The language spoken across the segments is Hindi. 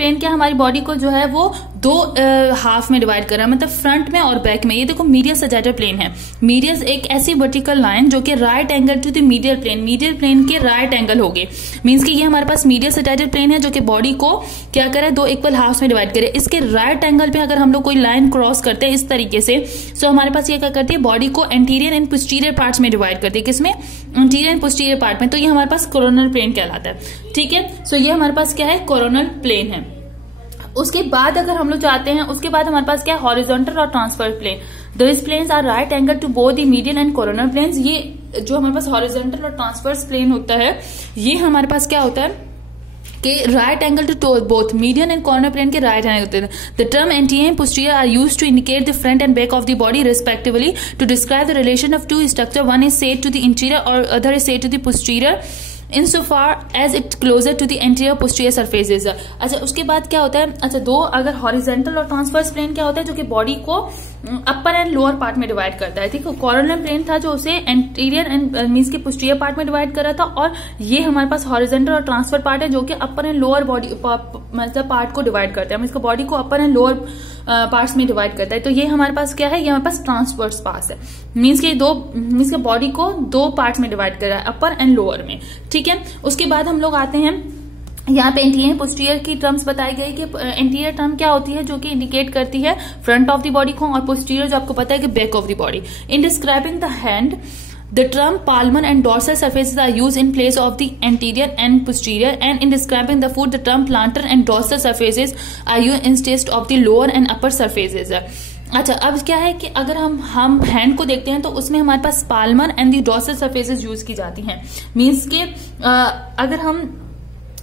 प्लेन क्या हमारी बॉडी को जो है वो दो हाफ में डिवाइड कर रहा है, मतलब फ्रंट में और बैक में। ये देखो मीडियल सजाइडल प्लेन है। मीडियल एक ऐसी वर्टिकल लाइन जो कि right angle to the medial plane के राइट एंगल होगी। मींस कि ये हमारे पास मीडियल सजाइडल प्लेन है जो कि बॉडी को क्या करे, दो इक्वल हाफ में डिवाइड करे। इसके राइट एंगल पे अगर हम लोग कोई लाइन क्रॉस करते हैं इस तरीके से, तो हमारे पास ये क्या करती है, बॉडी को एंटीरियर एंड पोस्टीरियर पार्ट्स में डिवाइड करती है। किसमें? एंटीरियर एंड पोस्टीरियर पार्ट में। तो ये हमारे पास कोरोनल प्लेन कहलाता है। ठीक है, सो ये हमारे पास क्या है, कोरोनल प्लेन है। उसके बाद अगर हम लोग जाते हैं, उसके बाद हमारे पास क्या है, हॉरिजॉन्टल और transverse plane. This planes are right angle to both the median and coronal planes. ये जो हमारे पास हॉरिजॉन्टल और ट्रांसवर्स प्लेन होता है, ये हमारे पास क्या होता है कि right angle to both median and corner plane के राइट एंगल होते हैं। The term anterior and posterior are used to indicate the front and back of the body respectively to describe the relation of to structure. One is said to the anterior और other is said to the posterior insofar as it closer to the anterior posterior surfaces। अच्छा, उसके बाद क्या होता है, अच्छा दो अगर हॉरिजॉन्टल और ट्रांसवर्स प्लेन क्या होता है, जो कि बॉडी को अपर एंड लोअर पार्ट में डिवाइड करता है। ठीक है, कोरोनल प्लेन था जो उसे एंटीरियर एंड मींस के पोस्टीरियर पार्ट में डिवाइड कर रहा था, और ये हमारे पास हॉरिजॉन्टल और ट्रांसफर पार्ट है जो कि अपर एंड लोअर बॉडी मतलब पार्ट को डिवाइड करता है। इसको बॉडी को अपर एंड लोअर पार्ट्स में डिवाइड करता है। तो ये हमारे पास क्या है, ये हमारे पास ट्रांसवर्स पार्ट है। मींस के बॉडी को दो पार्ट्स में डिवाइड कर रहा है, अपर एंड लोअर में। ठीक है, उसके बाद हम लोग आते हैं यहाँ पे एंटीरियर पोस्टीरियर की टर्म्स बताई गई कि एंटीरियर टर्म क्या होती है, जो कि इंडिकेट करती है फ्रंट ऑफ द बॉडी को, और पोस्टीरियर जो आपको पता है कि back of the body. In describing the hand, the term palmar and dorsal surfaces are used in place of the anterior and posterior, and in describing the foot the term plantar and dorsal surfaces are used instead of the lower and upper surfaces। अच्छा, अब क्या है कि अगर हम हैंड को देखते हैं तो उसमें हमारे पास palmar and the dorsal surfaces use की जाती हैं। मींस के अगर हम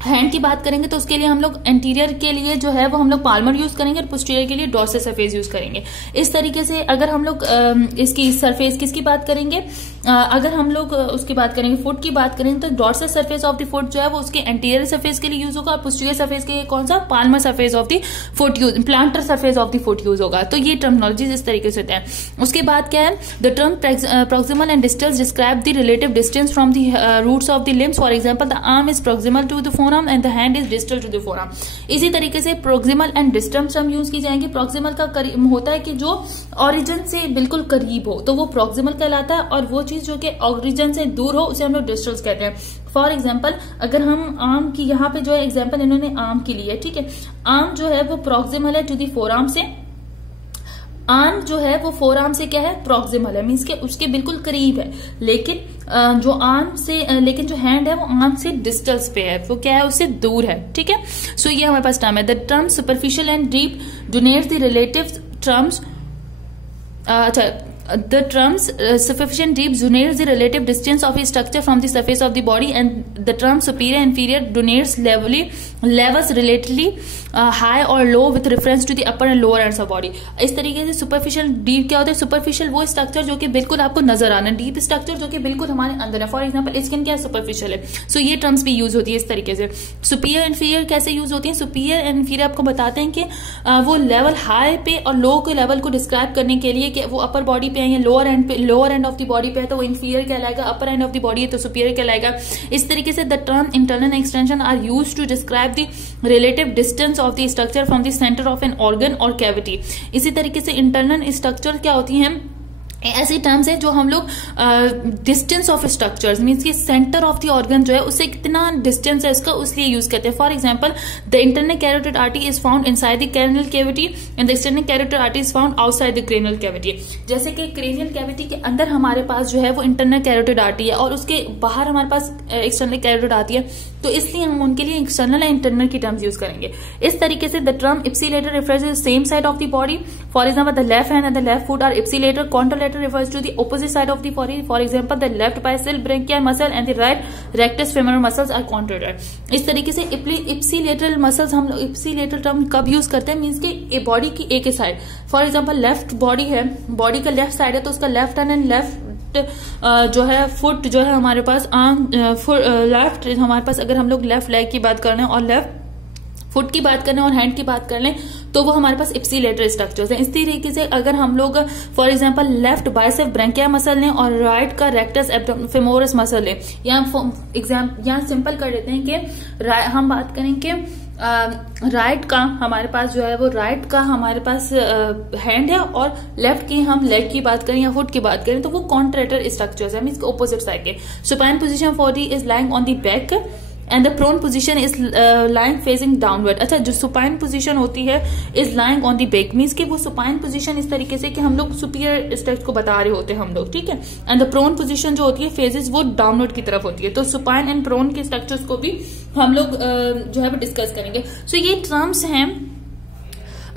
हैंड की बात करेंगे तो उसके लिए हम लोग एंटीरियर के लिए जो है वो हम लोग पाल्मर यूज करेंगे और पोस्टीरियर के लिए डॉर्सल सरफेस यूज करेंगे। इस तरीके से अगर हम लोग इसकी सरफेस किसकी बात करेंगे, अगर हम लोग उसकी बात करेंगे, फुट की बात करेंगे, तो dorsal surface of the foot जो है वो उसके एंटीरियर सरफेस के लिए यूज होगा, और पोस्टीरियर सरफेस के लिए कौन सा, Palmer surface of the foot use, planter surface of the foot use होगा। तो ये टर्मिनोलॉजी इस तरीके से होता है। उसके बाद क्या है, the term proximal and distal describe the relative distance from the roots of the limbs. For example, the arm is proximal to the forearm and the hand is distal to the forearm. इसी तरीके से proximal and distal term use की जाएंगे। प्रोक्सिमल का होता है कि जो ओरिजिन से बिल्कुल करीब हो, तो वो प्रोक्सिमल कहलाता है, और वो चीज जो कि ओरिजिन से दूर हो उसे हम लोग डिस्टल्स कहते हैं। फॉर एग्जाम्पल, अगर हम आर्म की यहाँ पे जो है एग्जाम्पल इन्होंने आर्म की ली है। ठीक है, आर्म जो है वो प्रोक्सिमल है टू दी फोरआर्म से, आर्म जो है वो फोरआर्म से क्या है, प्रोक्सिमल है, मीन्स के उसके बिल्कुल करीब है। लेकिन जो आर्म से लेकिन जो हैंड है वो आर्म से डिस्टल्स पे है, वो क्या है, उससे दूर है। ठीक है, सो ये हमारे पास टर्म है। The term superficial and deep donates the relative terms. अच्छा, the terms superficial and deep denotes the relative distance of a structure from the surface of the body, and the term superior and inferior denotes levels relatively high or low with reference to the upper and lower ends of body। इस तरीके से सुपरफिशियल डीप क्या होता है, सुपरफिशियल वो स्ट्रक्चर जो कि बिल्कुल आपको नजर आना, डीप स्ट्रक्चर जो कि बिल्कुल हमारे अंदर है। फॉर एग्जाम्पल, स्किन क्या सुपरफिशियल है, सो ये टर्म्स भी यूज होती है इस तरीके से। सुपीरियर इन्फीरियर कैसे यूज होती है, सुपीरियर एंड इन्फीरियर आपको बताते हैं कि वो लेवल हाई पे और लो के लेवल को डिस्क्राइब करने के लिए कि वो अपर बॉडी पे है या lower end of the body पे है तो वो इन्फीरियर कहलाएगा, upper end of the body है तो सुपीरियर कहलाएगा। इस तरीके से the term internal extension are use to describe the relative distance of the structure from the centre of an organ और कैविटी। इसी तरीके से इंटरनल स्ट्रक्चर क्या होती है, ऐसी टर्म्स है जो हम लोग डिस्टेंस ऑफ स्ट्रक्चर्स मींस कि सेंटर ऑफ द ऑर्गन जो है उससे कितना डिस्टेंस है इसका, उसलिए यूज करते हैं। For example, the internal carotid artery is found inside the cranial cavity and the external carotid artery is found outside the cranial cavity. जैसे कि क्रेनियल कैविटी के अंदर हमारे पास जो है वो इंटरनल कैरोटिड आर्टरी है और उसके बाहर हमारे पास एक्सटर्नल कैरोटिड आती है, तो इसलिए हम उनके लिए एक्सटर्नल एंड इंटरनल की टर्म्स यूज करेंगे। इस तरीके से the term ipsilateral refers to the same side of the body. For example, the left hand and the left foot are ipsilateral. Contralateral refers to the opposite side of the body. For example, the left biceps brachii muscle and the right rectus femoral muscles are contralateral. इस तरीके से ipsilateral muscles हम लोग ipsilateral टर्म कब यूज करते हैं, मीन्स कि बॉडी की एक side. For example, left body है, बॉडी का लेफ्ट साइड है तो उसका लेफ्ट हैंड एंड लेफ्ट जो है फुट जो है हमारे पास लेफ्ट हमारे पास अगर हम लोग लेफ्ट लेग की बात कर रहे हैं और लेफ्ट फुट की बात करें और हैंड की बात कर लें तो वो हमारे पास इप्सिलेटर स्ट्रक्चर्स हैं। इस तरीके से अगर हम लोग for example left bicep branchia muscle लें और राइट का रेक्टस फेमोरस मसल लें, या सिंपल कर देते हैं कि हम बात करें कि राइट का हमारे पास जो है वो राइट का हमारे पास हैंड है और लेफ्ट की हम लेग की बात करें या फुट की बात करें तो वो कॉन्ट्रेक्टर स्ट्रक्चर्स है, मींस ऑपोजिट साइड के। Supine position of body is lying on the back and the prone position is lying facing downward. अच्छा, जो सुपाइन पोजीशन होती है is lying on the back, means कि वो सुपाइन पोजीशन इस तरीके से कि हम लोग सुपीरियर स्ट्रक्चर को बता रहे होते हैं हम लोग, ठीक है। एंड द प्रोन पोजीशन जो होती है फेजेस वो डाउनवर्ड की तरफ होती है। तो सुपाइन एंड प्रोन के स्ट्रक्चर्स को भी हम लोग जो है वो डिस्कस करेंगे। सो ये टर्म्स हैं,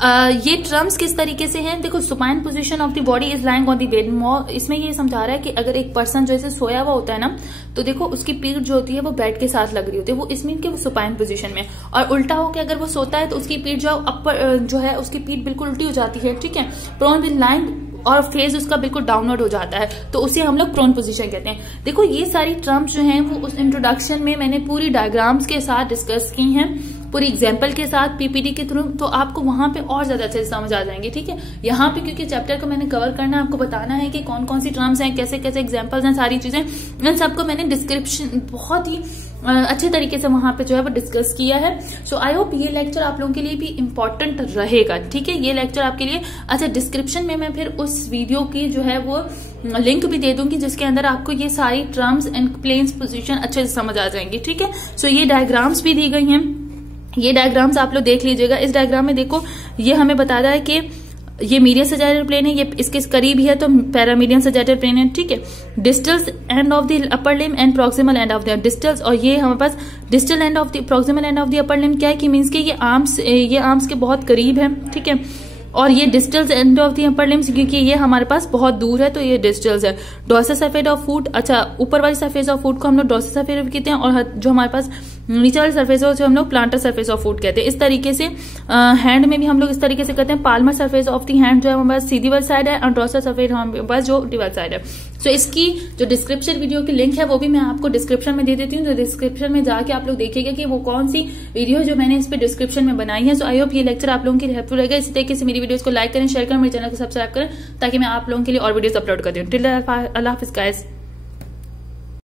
ये टर्म्स किस तरीके से हैं। देखो, supine position of the body is lying on the bed, इसमें ये समझा रहा है कि अगर एक पर्सन जो ऐसे सोया हुआ होता है ना, तो देखो उसकी पीठ जो होती है वो बेड के साथ लग रही होती है, वो इसमें कि वो सुपाइन पोजीशन में। और उल्टा होकर अगर वो सोता है तो उसकी पीठ जो अपर जो है उसकी पीठ बिल्कुल उल्टी हो जाती है, ठीक है। प्रोन विद लाइंग और फेस उसका बिल्कुल डाउनवर्ड हो जाता है, तो उसे हम लोग प्रोन पोजीशन कहते हैं। देखो, ये सारी टर्म्स जो हैं वो उस इंट्रोडक्शन में मैंने पूरी डायग्राम्स के साथ डिस्कस की हैं, पूरी एग्जाम्पल के साथ पीपीटी के थ्रू, तो आपको वहां पे और ज्यादा अच्छे से समझ आ जाएंगे, ठीक है। यहाँ पे क्योंकि चैप्टर को मैंने कवर करना है, आपको बताना है कि कौन कौन सी टर्म्स हैं, कैसे कैसे एग्जाम्पल्स हैं, सारी चीजें, इन सबको मैंने डिस्क्रिप्शन बहुत ही अच्छे तरीके से वहां पे जो है वो डिस्कस किया है। सो आई होप ये लेक्चर आप लोगों के लिए भी इम्पोर्टेंट रहेगा, ठीक है। ये लेक्चर आपके लिए, अच्छा, डिस्क्रिप्शन में मैं फिर उस वीडियो की जो है वो लिंक भी दे दूंगी जिसके अंदर आपको ये सारी टर्म्स एंड प्लेन्स पोजीशन अच्छे से समझ आ जाएंगी, ठीक है। सो ये डायग्राम्स भी दी गई हैं, ये डायग्राम्स आप लोग देख लीजिएगा। इस डायग्राम में देखो, ये हमें बता रहा है कि ये मीडियन सजाइडल प्लेन है, ये इसके करीब ही है तो पैरामीडियन सजाइडल प्लेन है, ठीक है। Distal end of the upper limb and proximal end of the distals, और ये हमारे पास distal end of the proximal end of the upper limb क्या है कि मीन्स कि ये आर्म्स के बहुत करीब है, ठीक है। और ये distals end of the upper limbs, क्योंकि ये हमारे पास बहुत दूर है तो ये डिस्टल्स है। डॉर्सल सरफेस ऑफ फुट, अच्छा, ऊपर वाली सरफेस ऑफ फुट को हम लोग डॉर्सल सरफेस कहते हैं, और जो हमारे पास नीचे वाली सरफेस है जो हम लोग प्लांटर सरफेस ऑफ फुट कहते हैं। इस तरीके से हैंड में भी हम लोग इस तरीके से कहते हैं, Palmer surface of the hand जो है हमारे पास सीधी वाली साइड है और डॉर्सल सरफेस हमारे पास जो उल्टी वाली साइड है। सो इसकी जो डिस्क्रिप्शन वीडियो की लिंक है वो भी मैं आपको डिस्क्रिप्शन में दे देती हूँ, तो डिस्क्रिप्शन में जाके आप लोग देखिएगा कि वो कौन सी वीडियो जो मैंने इस पे डिस्क्रिप्शन में बनाई है। सो आई होप ये लेक्चर आप लोगों के लिए हेल्पफुल रहेगा। इसी तरीके से मेरी वीडियोस को लाइक करें, शेयर करें, मेरे चैनल को सब्सक्राइब करें ताकि मैं आप लोगों के लिए और वीडियोस अपलोड कर दूं। टिल देन, अल्लाह हाफिज गाइस।